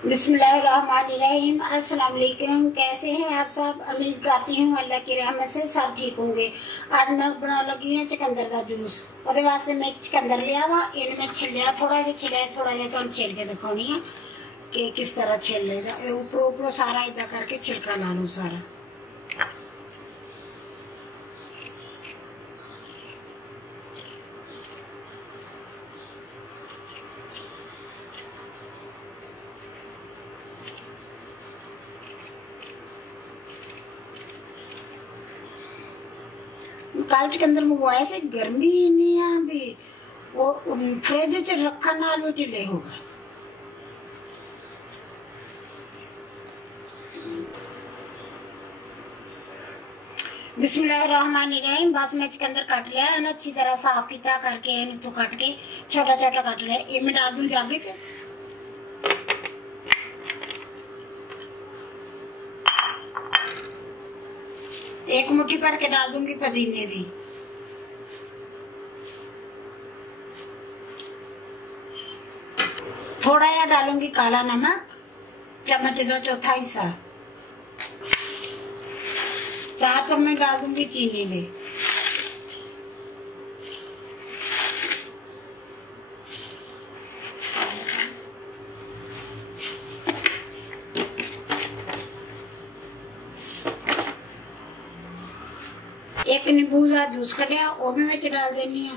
बिस्मिल्लाहिर्रहमानिर्रहीम। अस्सलाम वालेकुम। कैसे हैं आप सब? उम्मीद करती हूँ अल्लाह की रहमत से सब ठीक होंगे। आज मैं बनाने लगी हूँ चुकंदर का जूस। ਉਹਦੇ वास्ते मैं चुकंदर लिया वा, इनमें छिलिया थोड़ा जिहा तो छिल के दिखानी है कि किस तरह छिल लेगा। ऊपर ऊपर सारा इदा करके छिलका ला लो सारा। कल चुकंदर मंगवाए से गर्मी नहीं है भी वो फ्रिज च रखने नाल भी ढिले हो गए। बिस्मिल्लाहिर्रहमानिर्रहीम। बस मैं चुकंदर काट लिया है ना, अच्छी तरह साफ किया करके तो काट के छोटा छोटा काट लिया। ये मैं डाल दूं जागे च। एक मुट्ठी भर के डाल दूंगी पुदीने दी। थोड़ा या डालूंगी काला नमक, चम्मच का चौथा हिस्सा। 4 चम्मच डाल दूंगी चीनी दे। एक नींबू का जूस कटिया वो भी मैं डाल देनी है।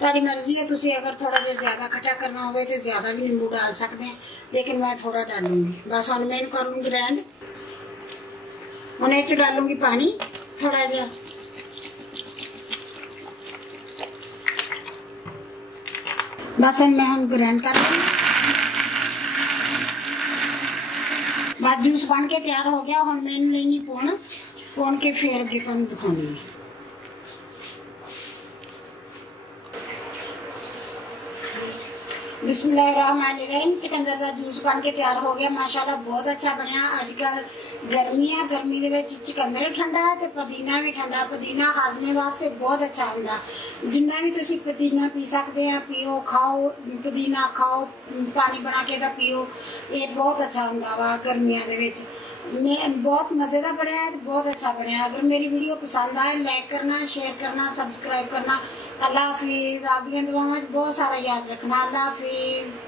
तारी मर्जी है, तुसी अगर थोड़ा जिहा ज्यादा खट्टा करना हो तो ज्यादा भी नींबू डाल सकते हैं, लेकिन मैं थोड़ा डालूंगी। बस हम मैं करूंगी ग्राइंड। हम एक डालूंगी पानी थोड़ा जिहा। बस मैं हम ग्राइंड कर लूंगी। बस जूस बन के तैयार हो गया। हम मैं लेनी पोन के फिर अगे तुहानू दिखाऊंगी। बिस्मिल्लाहिर्रहमानिर्रहीम। चुकंदर का जूस बन के तैयार हो गया। माशाल्लाह बहुत अच्छा बनया। अजकल गर्मी है, गर्मी दे विच चुकंदर ठंडा है तो पुदीना भी ठंडा। पुदीना हाजमे वास्ते बहुत अच्छा होंदा। जिन्ना भी तुसी पुदीना पी सकते हैं पियो, खाओ पुदीना खाओ, पानी बना के पियो। ये बहुत अच्छा होंदा वा गर्मियां दे विच। मैं बहुत मजे का बनया है, बहुत अच्छा बनया। अगर मेरी वीडियो पसंद आए लाइक करना, शेयर करना, सब्सक्राइब करना। अल्लाह हाफिज। आप दुआवां बहुत सारा याद रखना। अल्लाह हाफिज।